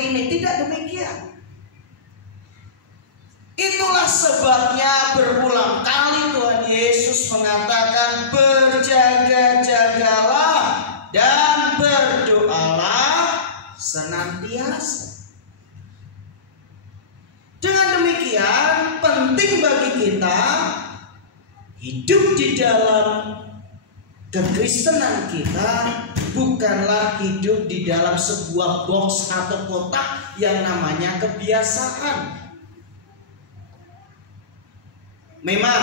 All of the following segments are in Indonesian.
seperti ini. Tidak demikian. Itulah sebabnya berulang kali Tuhan Yesus mengatakan berjaga-jagalah dan berdoalah senantiasa. Dengan demikian penting bagi kita hidup di dalam kekristenan kita bukanlah hidup di dalam sebuah box atau kotak yang namanya kebiasaan. Memang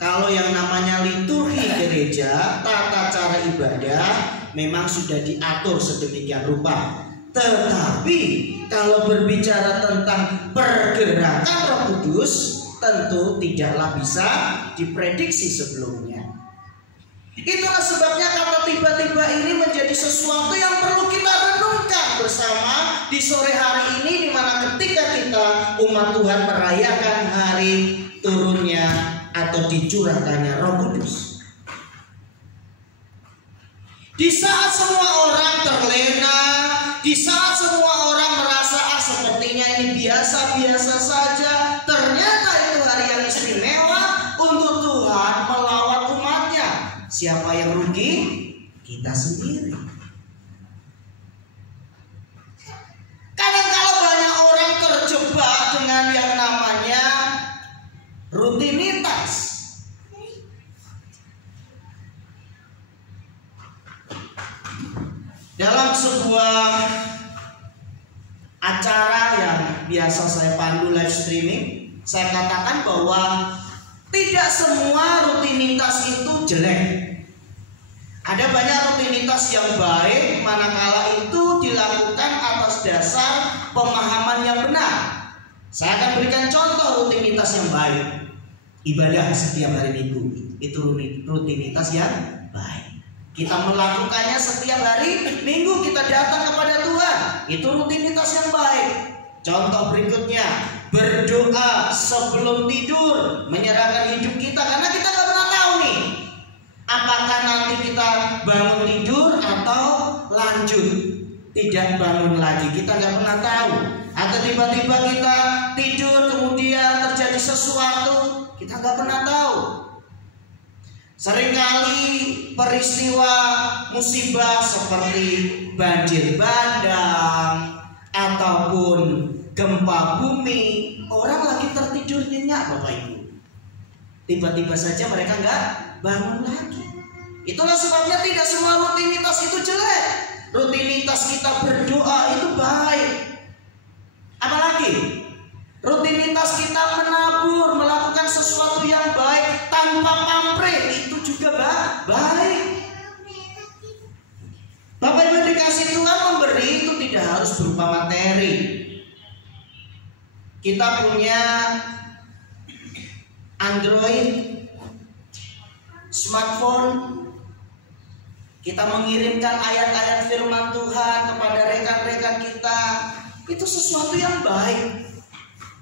kalau yang namanya liturgi gereja, tata cara ibadah memang sudah diatur sedemikian rupa. Tetapi kalau berbicara tentang pergerakan Roh Kudus, tentu tidaklah bisa diprediksi sebelumnya. Itulah sebabnya kata tiba-tiba ini menjadi sesuatu yang perlu kita renungkan bersama di sore hari ini, di mana ketika kita umat Tuhan merayakan hari turunnya atau dicurahkannya Roh Kudus. Di saat semua orang terlena, di saat semua orang merasa sepertinya ini biasa-biasa saja, ternyata itu hari yang istimewa untuk Tuhan melawat umatnya. Siapa yang rugi? Kita sendiri. Kadang kalau banyak orang terjebak dengan yang namanya rutinitas. Dalam sebuah acara yang biasa saya pandu live streaming, saya katakan bahwa tidak semua rutinitas itu jelek. Ada banyak rutinitas yang baik manakala itu dilakukan atas dasar pemahaman yang benar. Saya akan berikan contoh rutinitas yang baik. Ibadah setiap hari Minggu itu rutinitas yang baik. Kita melakukannya setiap hari Minggu, kita datang kepada Tuhan, itu rutinitas yang baik. Contoh berikutnya, berdoa sebelum tidur, menyerahkan hidup kita, karena kita nggak pernah tahu nih apakah nanti kita bangun tidur atau lanjut tidak bangun lagi, kita nggak pernah tahu. Atau tiba-tiba kita tidur kemudian terjadi sesuatu, kita nggak pernah tahu. Seringkali peristiwa musibah seperti banjir bandang ataupun gempa bumi, orang lagi tertidur nyenyak Bapak Ibu, tiba-tiba saja mereka nggak bangun lagi. Itulah sebabnya tidak semua rutinitas itu jelek. Rutinitas kita berdoa itu baik. Apalagi rutinitas kita menabur, melakukan sesuatu yang baik tanpa pamrih, itu juga baik. Bapak Ibu dikasih Tuhan, memberi itu tidak harus berupa materi. Kita punya Android, smartphone, kita mengirimkan ayat-ayat firman Tuhan kepada rekan-rekan kita, itu sesuatu yang baik.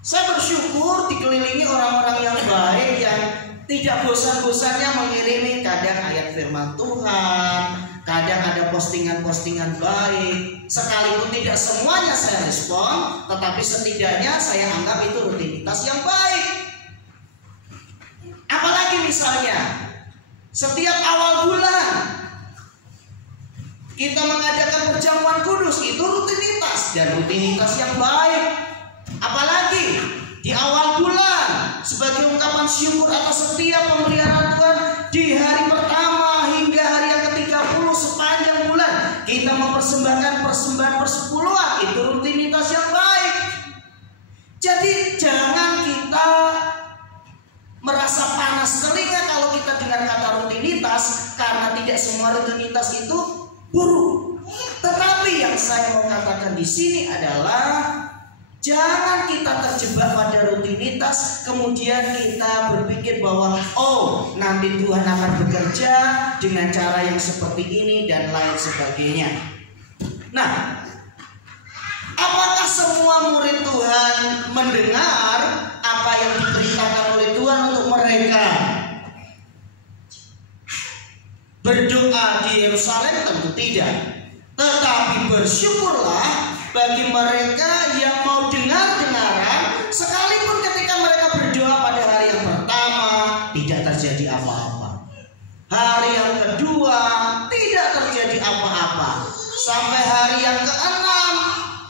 Saya bersyukur dikelilingi orang-orang yang baik yang tidak bosan-bosannya mengirimi kadang ayat firman Tuhan, kadang ada postingan-postingan baik. Sekalipun tidak semuanya saya respon, tetapi setidaknya saya anggap itu rutinitas yang baik. Apalagi misalnya setiap awal bulan kita mengadakan perjamuan kudus, itu rutinitas dan rutinitas yang baik. Apalagi di awal bulan sebagai ungkapan syukur atas setiap pemeliharaan Tuhan di hari pertama hingga hari yang ke-30 sepanjang bulan kita mempersembahkan persembahan persepuluhan, itu rutinitas yang baik. Jadi jangan kita merasa panas telinga kalau kita dengar kata rutinitas, karena tidak semua rutinitas itu buruk. Tetapi yang saya mau katakan di sini adalah jangan kita terjebak pada rutinitas, kemudian kita berpikir bahwa oh nanti Tuhan akan bekerja dengan cara yang seperti ini dan lain sebagainya. Nah, apakah semua murid Tuhan mendengar apa yang diberitakan oleh Tuhan untuk mereka berdoa di Yerusalem? Tentu tidak. Tetapi bersyukurlah bagi mereka yang mau dengar-dengaran, sekalipun ketika mereka berdoa pada hari yang pertama tidak terjadi apa-apa, hari yang kedua tidak terjadi apa-apa, sampai hari yang ke-6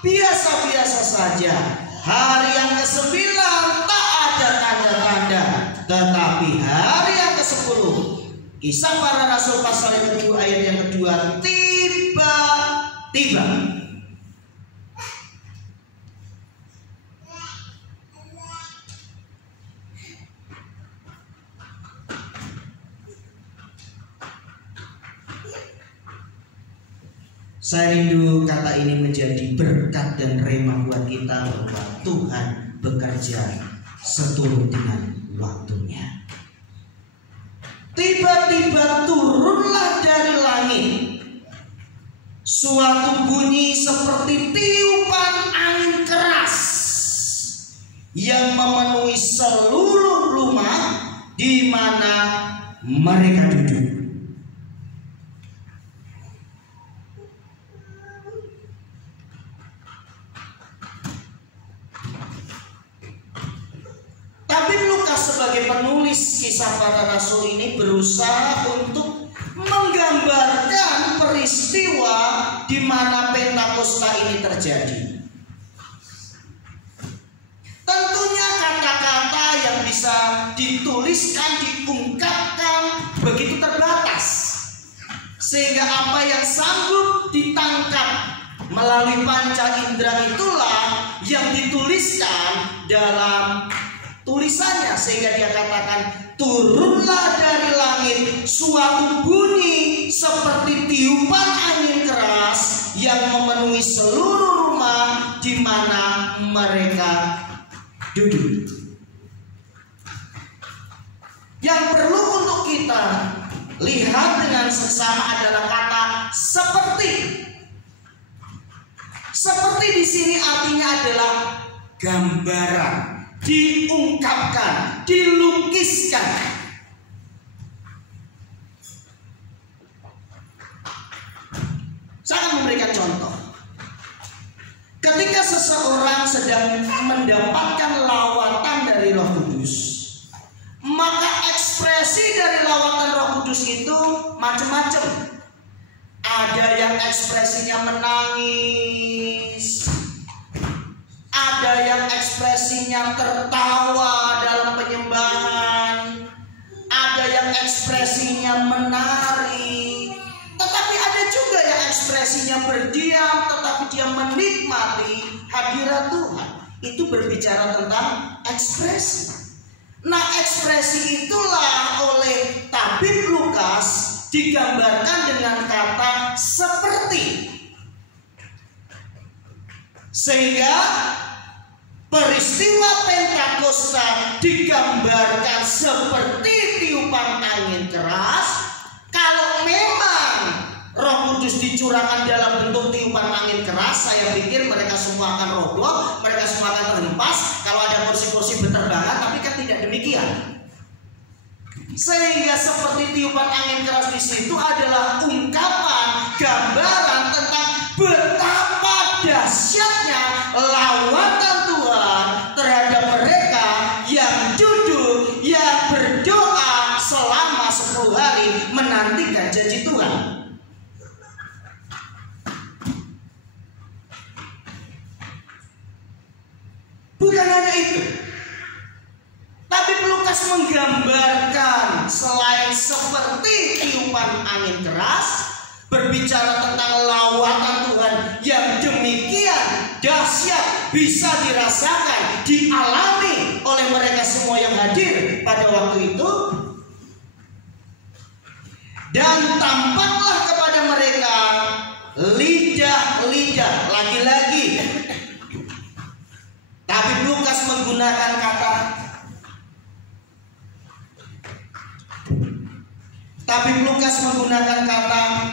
biasa-biasa saja, hari yang ke-9 tak ada tanda-tanda, tetapi hari yang ke-10, Kisah Para Rasul pasal yang kedua ayat yang kedua, tiba-tiba saya rindu kata ini menjadi berkat dan rema buat kita, bahwa Tuhan bekerja seturut dengan waktunya. Tiba-tiba turunlah dari langit suatu bunyi seperti tiupan angin keras yang memenuhi seluruh rumah di mana mereka duduk. Tapi Lukas sebagai penulis Kisah Para Rasul ini berusaha untuk menggambarkan peristiwa di mana Pentakosta ini terjadi. Tentunya kata-kata yang bisa dituliskan, diungkapkan begitu terbatas, sehingga apa yang sanggup ditangkap melalui panca indera itulah yang dituliskan dalam tulisannya, sehingga dia katakan turunlah dari langit suatu bunyi seperti tiupan angin keras yang memenuhi seluruh rumah di mana mereka duduk. Yang perlu untuk kita lihat dengan seksama adalah kata seperti. Seperti di sini artinya adalah gambaran, diungkapkan, dilukiskan. Saya akan memberikan contoh. Ketika seseorang sedang mendapatkan lawatan dari Roh Kudus, maka ekspresi dari lawatan Roh Kudus itu macam-macam. Ada yang ekspresinya menangis, ada yang ekspresinya tertawa dalam penyembahan, ada yang ekspresinya menari, tetapi ada juga yang ekspresinya berdiam, tetapi dia menikmati hadirat Tuhan. Itu berbicara tentang ekspresi. Nah, ekspresi itulah oleh tabib Lukas digambarkan dengan kata seperti, sehingga peristiwa Pentakosta digambarkan seperti tiupan angin keras. Kalau memang Roh Kudus dicurahkan dalam bentuk tiupan angin keras, saya pikir mereka semua akan roboh, mereka semua akan terhempas. Kalau ada kursi-kursi berterbangan, tapi kan tidak demikian. Sehingga seperti tiupan angin keras di situ adalah ungkapan, gambaran tentang betapa dahsyatnya lawatan Tuhan terhadap mereka yang duduk, yang berdoa selama 10 hari menantikan janji Tuhan. Bukan hanya itu, tapi Lukas menggambarkan selain seperti tiupan angin keras, berbicara tentang lawatan Tuhan yang demikian dahsyat, bisa dirasakan, dialami oleh mereka semua yang hadir pada waktu itu. Dan tampaklah kepada mereka lidah-lidah, lagi-lagi tapi Lukas menggunakan kata,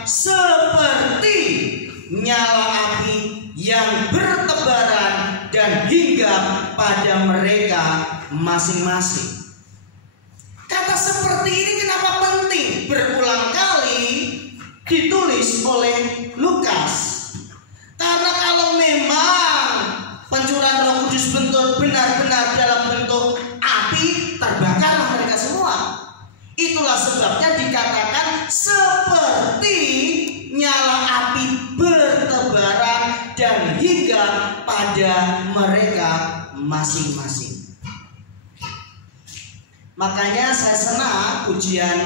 seperti nyala api yang bertebaran dan hinggap pada mereka masing-masing. Kata seperti ini kenapa penting? Berulang kali ditulis oleh Lukas. Karena kalau memang benar-benar dalam bentuk api, terbakarlah mereka semua. Itulah sebabnya dikatakan seperti nyala api bertebaran dan hingga pada mereka masing-masing. Makanya saya senang pujian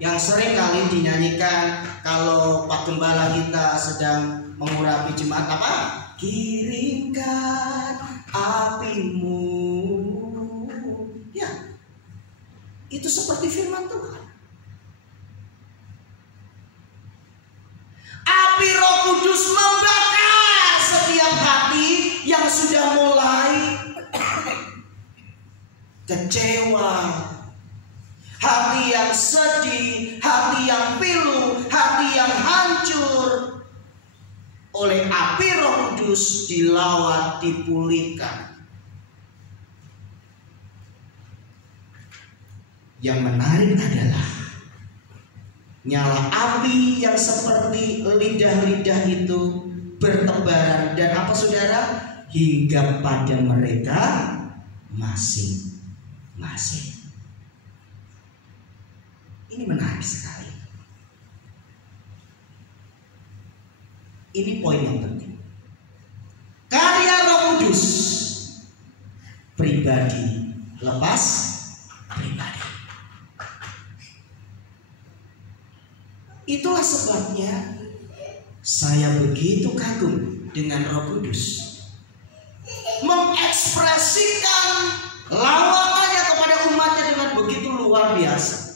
yang sering kali dinyanyikan kalau Pak Gembala kita sedang mengurapi jemaat, apa? Kirimkan apimu. Ya, itu seperti firman Tuhan. Api Roh Kudus membakar setiap hati yang sudah mulai kecewa, hati yang sedih, hati yang pilu, hati yang hancur. Oleh api Roh Kudus dilawat, dipulihkan. Yang menarik adalah nyala api yang seperti lidah-lidah itu bertebaran. Dan apa saudara? Hingga pada mereka masing-masing. Ini menarik sekali. Ini poin yang penting. Karya Roh Kudus, pribadi lepas pribadi. Itulah sebabnya saya begitu kagum dengan Roh Kudus, mengekspresikan lawatannya kepada umatnya dengan begitu luar biasa.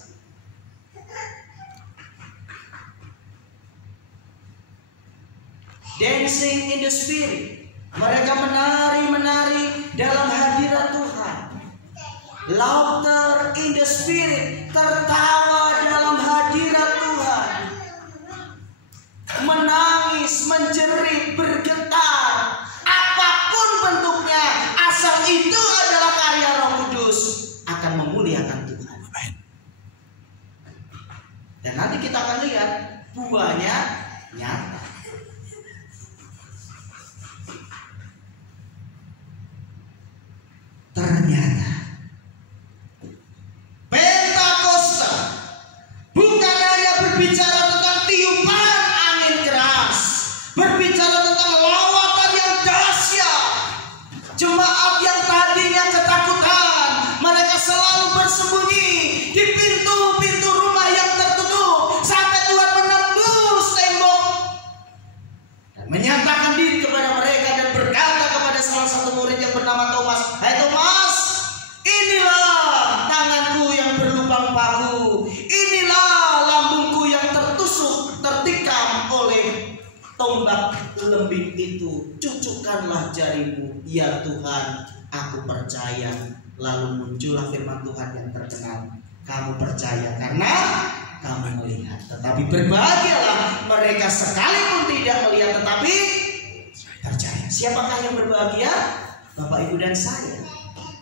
Dancing in the Spirit, mereka menari-menari dalam hadirat Tuhan. Laughter in the Spirit, tertawa dalam hadirat Tuhan. Menangis, menjerit, bergetar, apapun bentuknya, asal itu adalah karya Roh Kudus, akan memuliakan Tuhan. Dan nanti kita akan lihat buahnya nyata. Ternyata Pentakosta bukan hanya berbicara tentang tiupan angin keras, berbicara tentang lawatan yang dahsyat. Jemaat yang tadinya ketakutan, mereka selalu bersembunyi di pintu-pintu rumah yang tertutup sampai Tuhan menembus tembok dan menyatakan diri kepada mereka dan berkata kepada salah satu murid yang bernama Thomas, "Hai Thomas, inilah tanganku yang berlubang paku, inilah lambungku yang tertusuk, tertikam oleh tombak lembing itu. Cucukkanlah jarimu, ya Tuhan, aku percaya." Lalu muncullah firman Tuhan yang terkenal, "Kamu percaya karena kamu melihat." Tetapi berbahagialah mereka sekalipun tidak melihat tetapi percaya. Siapakah yang berbahagia? Bapak, Ibu, dan saya.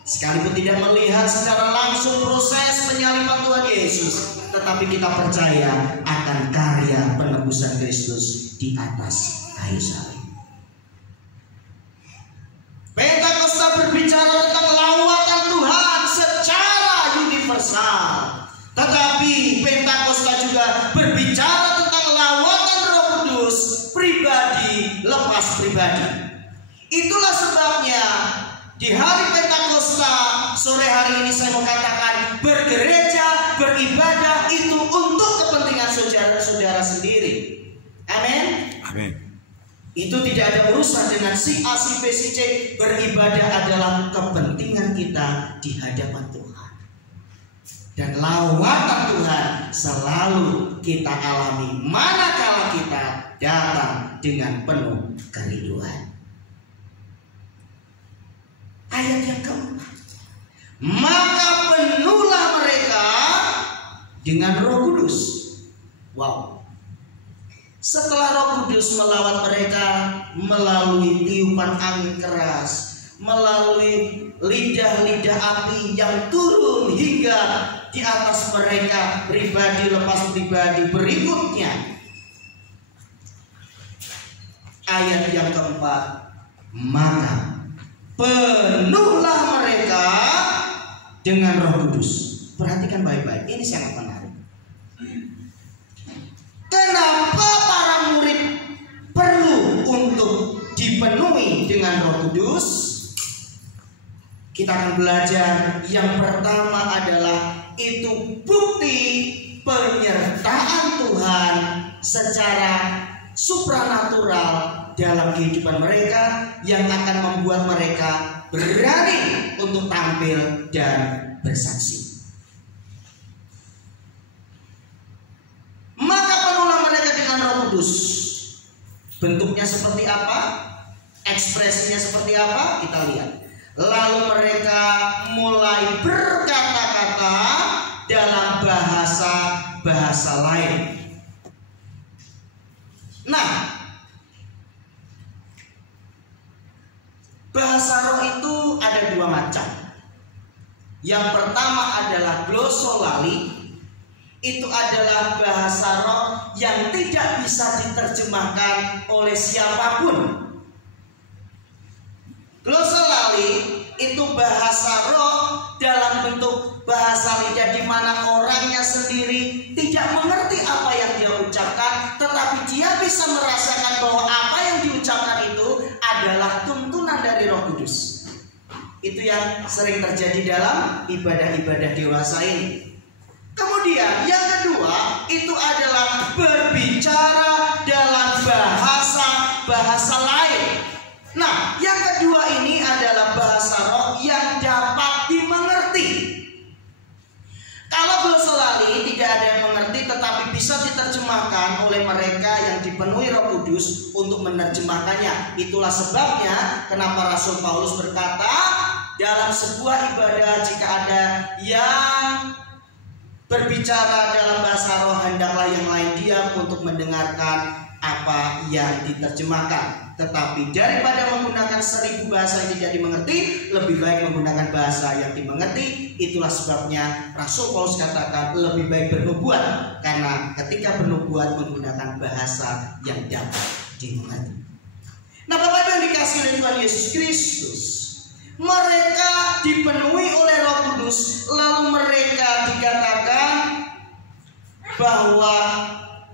Sekalipun tidak melihat secara langsung proses penyaliban Tuhan Yesus, tetapi kita percaya akan karya penebusan Kristus di atas kayu salib. Pentakosta berbicara tentang lawatan Tuhan secara universal, tetapi Pentakosta juga berbicara tentang lawatan Roh Kudus pribadi lepas pribadi. Itulah sebabnya di hari Pentakosta sore hari ini saya mau katakan, bergereja, beribadah itu untuk kepentingan saudara-saudara sendiri. Amin. Amin. Itu tidak ada urusan dengan si A, si B, si C. Beribadah adalah kepentingan kita di hadapan Tuhan. Dan lawatan Tuhan selalu kita alami manakala kita datang dengan penuh kerinduan. Ayat yang keempat, maka penuhlah mereka dengan Roh Kudus. Wow. Setelah Roh Kudus melawat mereka melalui tiupan angin keras, melalui lidah-lidah api yang turun hingga di atas mereka pribadi lepas pribadi. Berikutnya ayat yang keempat, maka penuh dengan Roh Kudus. Perhatikan baik-baik, ini sangat menarik. Kenapa para murid perlu untuk dipenuhi dengan Roh Kudus? Kita akan belajar. Yang pertama adalah itu bukti penyertaan Tuhan secara supranatural dalam kehidupan mereka, yang akan membuat mereka berani untuk tampil dan bersaksi. Maka penuhilah mereka dengan Roh Kudus. Bentuknya seperti apa? Ekspresinya seperti apa? Kita lihat. Lalu mereka mulai berkata-kata dalam bahasa lain. Nah, bahasa roh itu ada dua macam. Yang pertama adalah glosolali. Itu adalah bahasa roh yang tidak bisa diterjemahkan oleh siapapun. Glosolali itu bahasa roh dalam bentuk bahasa lidah, di mana orangnya sendiri tidak mengerti apa yang dia ucapkan, tetapi dia bisa merasakan bahwa apa yang diucapkan itu adalah tuntunan dari Roh Kudus. Itu yang sering terjadi dalam ibadah-ibadah dewasa ini. Kemudian yang kedua itu adalah berbicara dalam bahasa lain. Nah, yang kedua ini adalah bahasa roh yang dapat dimengerti. Kalau glosolali tidak ada yang mengerti, tetapi bisa diterjemahkan oleh mereka yang dipenuhi Roh Kudus untuk menerjemahkannya. Itulah sebabnya kenapa Rasul Paulus berkata, dalam sebuah ibadah jika ada yang berbicara dalam bahasa roh, hendaklah yang lain diam untuk mendengarkan apa yang diterjemahkan. Tetapi daripada menggunakan 1000 bahasa yang tidak dimengerti, lebih baik menggunakan bahasa yang dimengerti. Itulah sebabnya Rasul Paulus katakan lebih baik bernubuat, karena ketika bernubuat menggunakan bahasa yang dapat dimengerti. Nah, Bapak Ibu yang dikasihi oleh Tuhan Yesus Kristus, mereka dipenuhi oleh Roh Kudus, lalu mereka dikatakan bahwa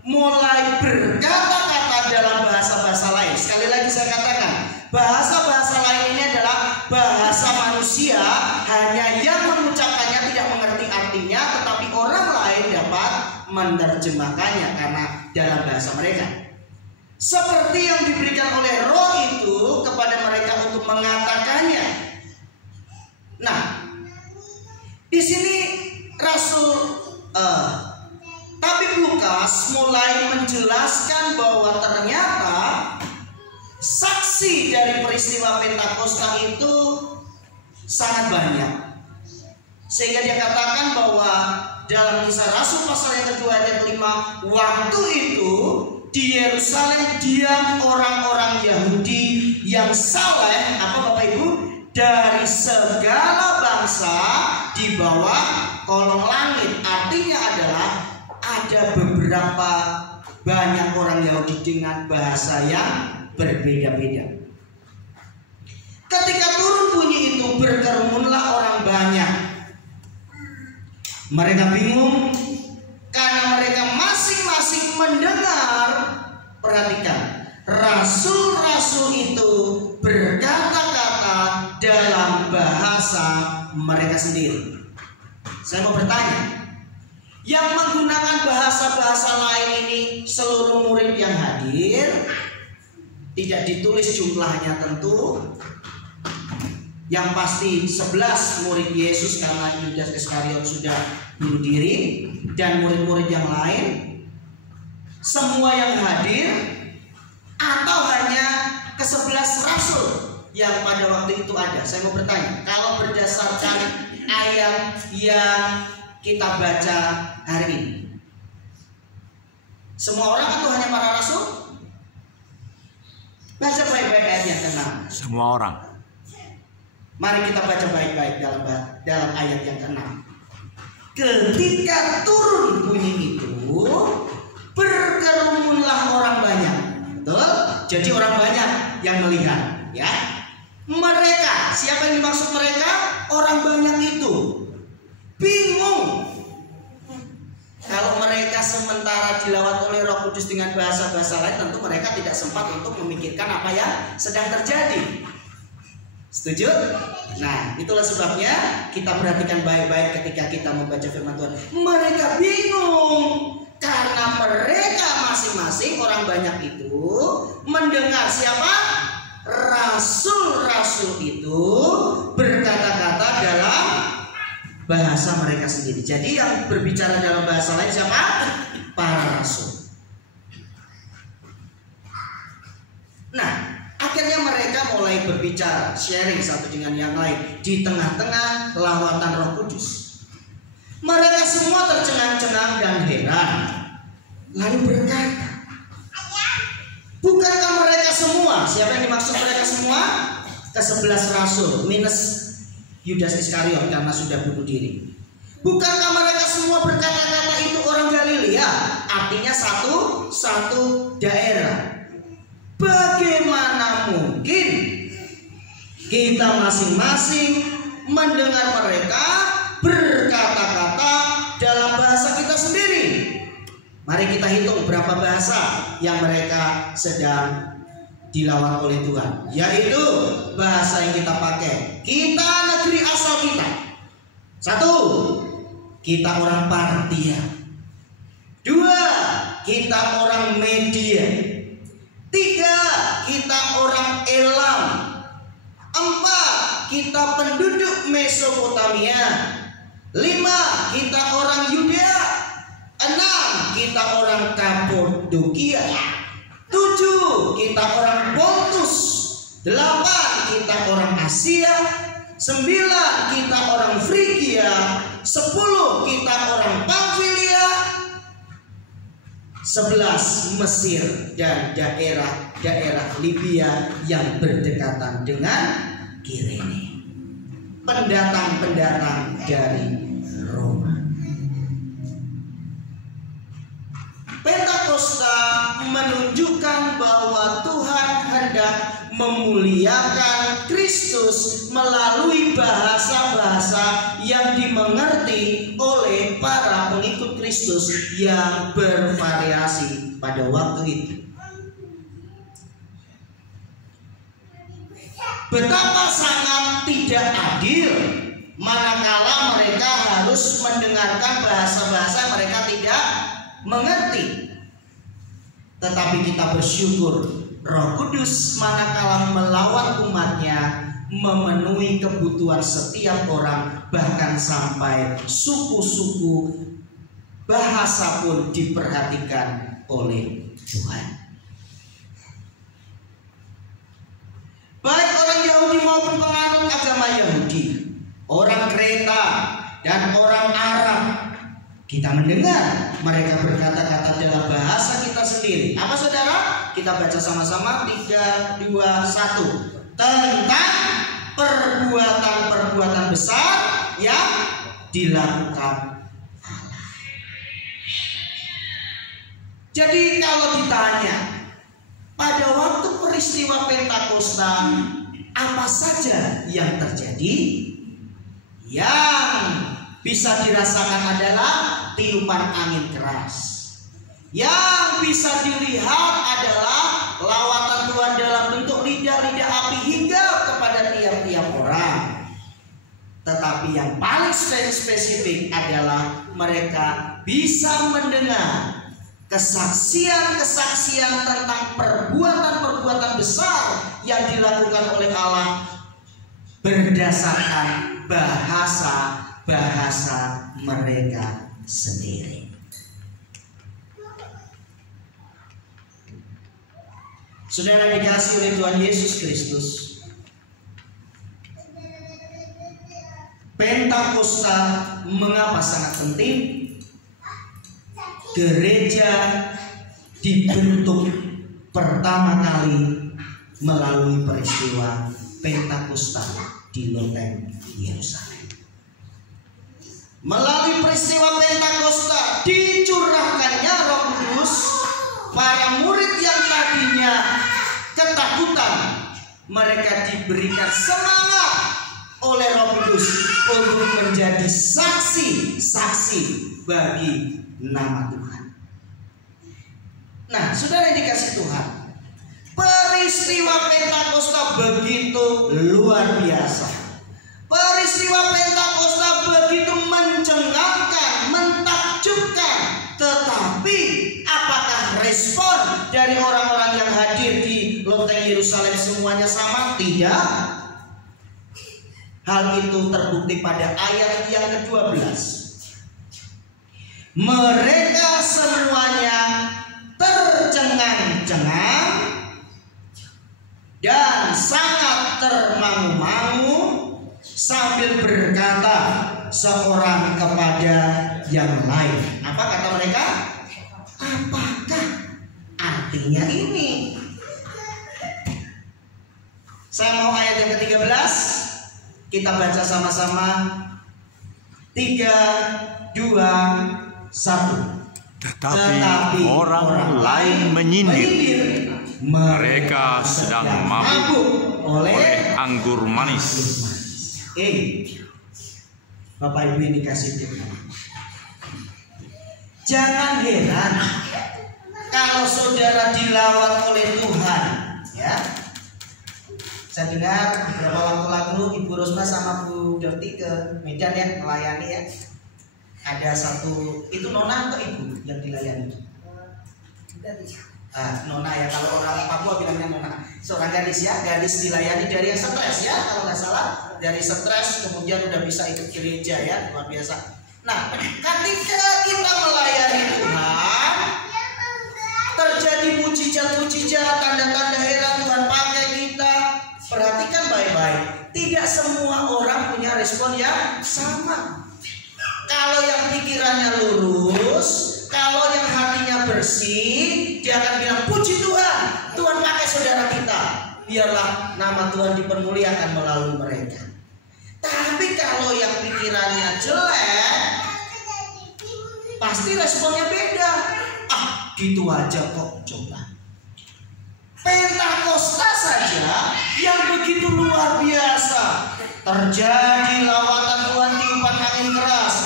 mulai berkata-kata dalam bahasa-bahasa lain. Sekali lagi saya katakan, bahasa-bahasa lain ini adalah bahasa manusia, hanya yang mengucapkannya tidak mengerti artinya, tetapi orang lain dapat menerjemahkannya karena dalam bahasa mereka. Seperti yang diberikan oleh Roh itu kepada mereka untuk mengatakannya. Nah, di sini Tabib Lukas mulai menjelaskan bahwa ternyata saksi dari peristiwa Pentakosta itu sangat banyak, sehingga dia katakan bahwa dalam Kisah Rasul pasal yang kedua ayat 5, waktu itu di Yerusalem diam orang-orang Yahudi yang saleh, apa Bapak Ibu, dari segala bangsa di bawah kolong langit. Artinya adalah ada beberapa banyak orang Yahudi dengan bahasa yang berbeda-beda. Ketika turun bunyi itu, berkerumunlah orang banyak. Mereka bingung karena mereka masing-masing mendengar. Perhatikan, rasul-rasul itu berkata-kata dalam bahasa mereka sendiri. Saya mau bertanya, yang menggunakan bahasa-bahasa lain ini seluruh murid yang hadir? Tidak ditulis jumlahnya tentu. Yang pasti 11 murid Yesus, karena Yudas Iskariot sudah bunuh diri, dan murid-murid yang lain. Semua yang hadir, atau hanya ke-11 rasul yang pada waktu itu ada? Saya mau bertanya, kalau berdasarkan ayat yang kita baca hari ini, semua orang atau hanya para rasul? Baca baik-baik ayat yang ke-6. Semua orang. Mari kita baca baik-baik dalam ayat yang ke-6. Ketika turun bunyi itu, berkerumunlah orang banyak. Betul? Jadi orang banyak yang melihat, ya. Mereka, siapa yang dimaksud mereka? Orang banyak itu. dilawat oleh Roh Kudus dengan bahasa-bahasa lain, tentu mereka tidak sempat untuk memikirkan apa yang sedang terjadi. Setuju? Nah, itulah sebabnya kita perhatikan baik-baik ketika kita membaca firman Tuhan. Mereka bingung karena mereka masing-masing orang banyak itu mendengar siapa? Rasul-rasul itu berkata-kata dalam bahasa mereka sendiri. Jadi yang berbicara dalam bahasa lain siapa? Para rasul. Nah, akhirnya mereka mulai berbicara, sharing satu dengan yang lain di tengah-tengah lawatan Roh Kudus. Mereka semua tercengang-cengang dan heran, lalu berkata, bukankah mereka semua, siapa yang dimaksud mereka semua? Ke-11 rasul minus Yudas Iskariot karena sudah bunuh diri. Bukankah mereka semua berkata-kata itu orang Galilea? Artinya satu daerah. Bagaimana mungkin kita masing-masing mendengar mereka berkata-kata dalam bahasa kita sendiri? Mari kita hitung berapa bahasa yang mereka sedang dilawat oleh Tuhan, yaitu bahasa yang kita pakai. Kita negeri asal kita. 1, kita orang Partia. 2, kita orang Media. 3, kita orang Elam. 4, kita penduduk Mesopotamia. 5, kita orang Yudea. 6, kita orang Kapadokia. 7, kita orang Pontus. 8, kita orang Asia. 9, kita orang Frigia. 10, kita orang Pamfilia. 11, Mesir dan daerah Libya yang berdekatan dengan Kirene. Pendatang-pendatang dari Roma. Pentakosta menunjukkan bahwa Tuhan hendak memuliakan Kristus melalui bahasa-bahasa yang dimengerti oleh para pengikut Kristus yang bervariasi pada waktu itu. Betapa sangat tidak adil manakala mereka harus mendengarkan bahasa-bahasa yang mereka tidak mengerti. Tetapi kita bersyukur Roh Kudus manakala melawan umatnya memenuhi kebutuhan setiap orang, bahkan sampai suku-suku bahasa pun diperhatikan oleh Tuhan. Baik orang Yahudi maupun penganut agama Yahudi, orang Kreta dan orang Arab, kita mendengar mereka berkata-kata dalam bahasa kita sendiri. Apa saudara? Kita baca sama-sama 3, 2, 1 tentang perbuatan-perbuatan besar yang dilakukan Allah. Jadi kalau ditanya pada waktu peristiwa Pentakosta apa saja yang terjadi, yang bisa dirasakan adalah tiupan angin keras. Yang bisa dilihat adalah lawatan Tuhan dalam bentuk lidah-lidah api hingga kepada tiap-tiap orang. Tetapi yang paling spesifik adalah mereka bisa mendengar kesaksian-kesaksian tentang perbuatan-perbuatan besar yang dilakukan oleh Allah berdasarkan bahasa mereka sendiri. Saudara dikasihi oleh Tuhan Yesus Kristus, Pentakosta mengapa sangat penting? Gereja dibentuk pertama kali melalui peristiwa Pentakosta di loteng Yerusalem. Melalui peristiwa Pentakosta dicurahkannya Roh Kudus. Para murid yang tadinya ketakutan, mereka diberikan semangat oleh Roh Kudus untuk menjadi saksi-saksi bagi nama Tuhan. Nah, saudara yang dikasih Tuhan, peristiwa Pentakosta begitu luar biasa. Peristiwa Pentakosta begitu mencengangkan, mentakjubkan. Tetapi apakah respon dari orang-orang yang hadir di loteng Yerusalem semuanya sama? Tidak. Hal itu terbukti pada ayat yang ke-12. Mereka semuanya tercengang-cengang dan sangat termangu-mangu sambil berkata seorang kepada yang lain. Apa kata mereka? Apakah artinya ini? Saya mau ayat yang ke-13. Kita baca sama-sama. 3, 2, 1. Tetapi orang lain menyindir, mereka sedang mabuk oleh anggur manis. Bapak Ibu ini kasih Tuhan, jangan heran kalau saudara dilawat oleh Tuhan, ya. Saya dengar beberapa waktu lalu Ibu Rosma sama Bu Derti ke Medan ya, melayani ya. Ada satu, itu nona atau ibu yang dilayani? Nona ya, kalau orang Papua bilangnya nona. Seorang gadis ya, gadis dilayani dari yang stres ya, kalau nggak salah. Dari stres kemudian udah bisa ikut gereja ya, luar biasa. Nah, ketika kita melayani Tuhan, terjadi mujizat-mujizat, tanda-tanda heran Tuhan pakai kita. Perhatikan baik-baik, tidak semua orang punya respon yang sama. Kalau yang pikirannya lurus, kalau yang hatinya bersih, dia akan bilang puji Tuhan, Tuhan pakai saudara kita, biarlah nama Tuhan dipermuliakan melalui mereka. Tapi kalau yang pikirannya jelek, pasti responnya beda. Gitu aja kok, coba. Pentakosta saja yang begitu luar biasa, terjadi lawatan Tuhan, tiupan angin keras,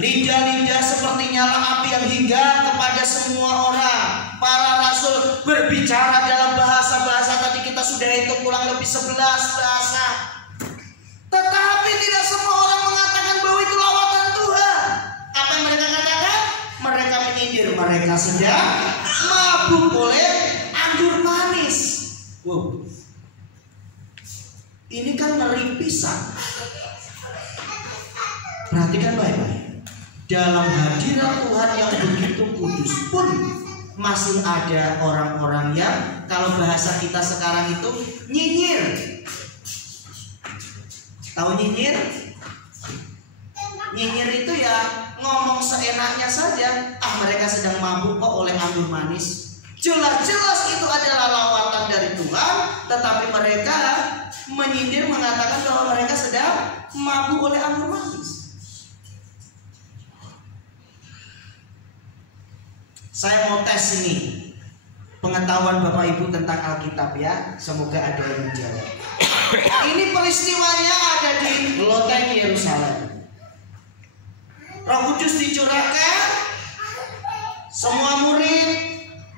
lidah-lidah seperti nyala api yang hingga kepada semua orang. Para rasul berbicara dalam bahasa-bahasa, tadi kita sudah hitung kurang lebih 11 bahasa. Tetapi tidak semua orang mengatakan bahwa itu lawatan Tuhan. Apa yang mereka katakan? Mereka menyindir, mereka sedang mabuk oleh anggur manis. Wow, ini kan ngeri pisan. Perhatikan baik-baik. Dalam hadirat Tuhan yang begitu kudus pun masih ada orang-orang yang, kalau bahasa kita sekarang itu, nyinyir. Tahu nyinyir? Nyinyir itu ya ngomong seenaknya saja. Mereka sedang mabuk kok oleh anggur manis. Jelas-jelas itu adalah lawatan dari Tuhan, tetapi mereka menyindir, mengatakan bahwa mereka sedang mabuk oleh anggur manis. Saya mau tes ini pengetahuan Bapak Ibu tentang Alkitab ya. Semoga ada yang menjawab. Ini peristiwanya ada di loteng Yerusalem. Roh Kudus dicurahkan, semua murid,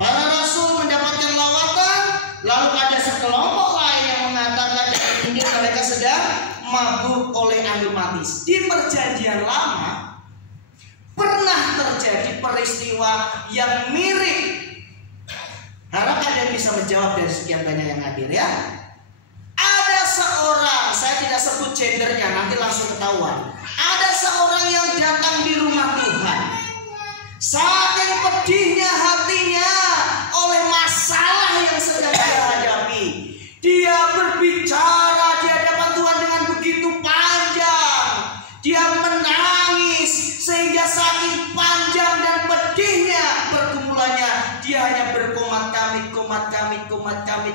para rasul mendapatkan lawatan. Lalu ada sekelompok lain yang mengatakan ini mereka sedang mabuk oleh anggur manis. Di Perjanjian Lama pernah terjadi peristiwa yang mirip. Harap ada yang bisa menjawab dari sekian banyak yang hadir ya. Ada seorang, saya tidak sebut gendernya, nanti langsung ketahuan. Ada seorang yang datang di rumah Tuhan. Saking pedihnya hatinya oleh masalah yang sedang dia hadapi, dia berbicara di hadapan Tuhan dengan begitu panjang. Dia menangis sehingga saking panjang dan pedihnya pergumulannya, dia hanya berkomat-kamit.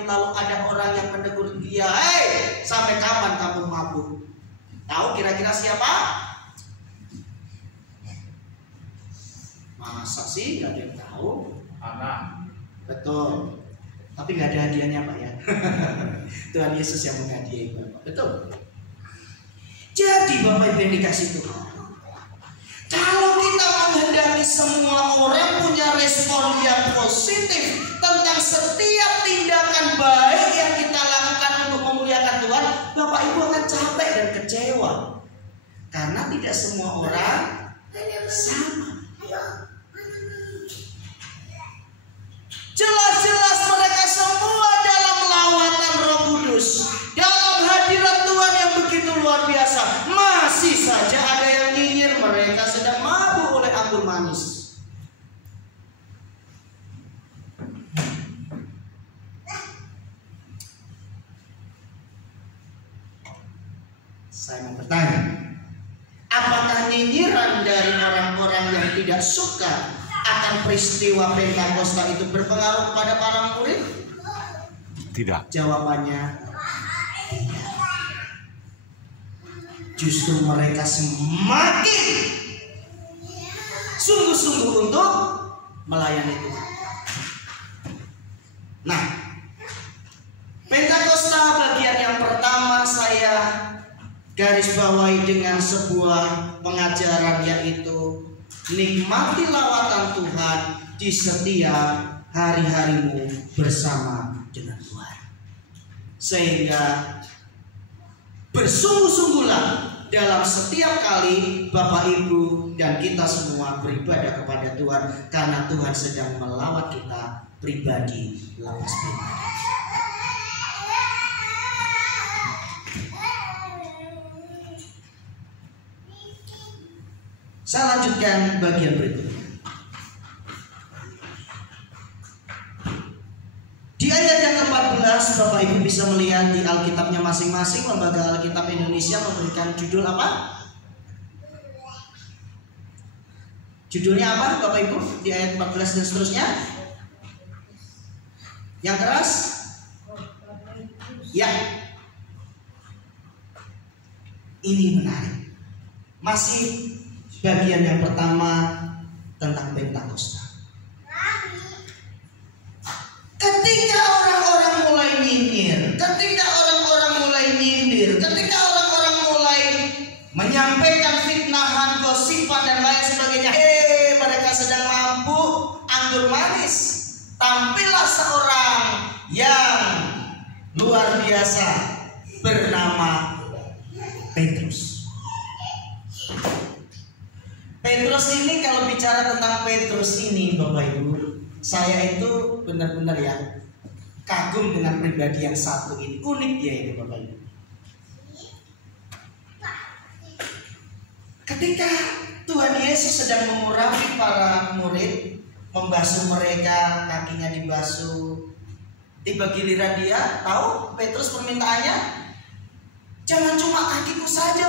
Lalu ada orang yang menegur dia, "Hei, sampai kapan kamu mabuk?" Tahu kira-kira siapa? Masa sih gak ada yang tahu? Anak. Betul. Tapi gak ada hadiahnya Pak ya. Tuhan Yesus yang menghadiahi Bapak. Betul. Jadi Bapak Ibu yang dikasih Tuhan, Kalau kita menghendaki semua orang punya respon yang positif tentang setiap tindakan baik yang kita lakukan untuk memuliakan Tuhan, Bapak Ibu akan capek dan kecewa. Karena tidak semua orang sama. Jelas-jelas mereka semua dalam lawatan Roh Kudus, dalam hadirat Tuhan yang begitu luar biasa. Masih saja ada yang nyinyir mereka sedang mabuk oleh anggur manis. Saya mau bertanya, apakah nyinyiran dari orang-orang yang tidak suka akan peristiwa Pentakosta itu berpengaruh kepada para murid? Tidak. Jawabannya tidak. Justru mereka semakin sungguh-sungguh untuk melayani Tuhan. Nah, Pentakosta bagian yang pertama saya garis bawahi dengan sebuah pengajaran, yaitu nikmati lawatan Tuhan di setiap hari-harimu bersama dengan Tuhan. Sehingga bersungguh-sungguhlah dalam setiap kali Bapak Ibu dan kita semua beribadah kepada Tuhan, karena Tuhan sedang melawat kita pribadi lepas pribadi. Saya lanjutkan bagian berikutnya. Di ayat yang ke-14, Bapak Ibu bisa melihat di Alkitabnya masing-masing. Lembaga Alkitab Indonesia memberikan judul apa? Judulnya apa Bapak Ibu? Di ayat 14 dan seterusnya. Yang keras? Ya. Ini menarik. Masih bagian yang pertama tentang Pentakosta. Ketika orang-orang mulai nyinyir, ketika orang-orang mulai nyindir, ketika orang-orang mulai menyampaikan fitnahan, gosipan dan lain sebagainya, mereka sedang mabuk anggur manis. Tampillah seorang yang luar biasa bernama Petrus. Petrus ini, kalau bicara tentang Petrus ini Bapak Ibu, saya itu benar-benar ya kagum dengan pribadi yang satu ini. Unik dia ini Bapak Ibu. Ketika Tuhan Yesus sedang mengurapi para murid, membasuh mereka, kakinya dibasuh, tiba giliran dia, tahu Petrus permintaannya? Jangan cuma kakiku saja